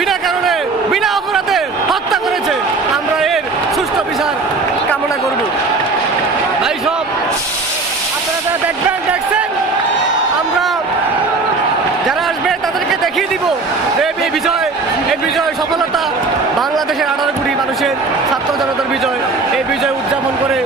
বিনা কারণে বিনা অপরাধে হত্যা করেছে। আমরা এর সুষ্ঠু বিচার কামনা করব। ভাই সব আপনারা যারা দেখছেন, আমরা যারা আসবে তাদেরকে দেখিয়ে দিব যে এই বিজয় সফলতা বাংলাদেশের 18 কোটি মানুষের ছাত্র জনতার বিজয়। এই বিজয় উদযাপন করে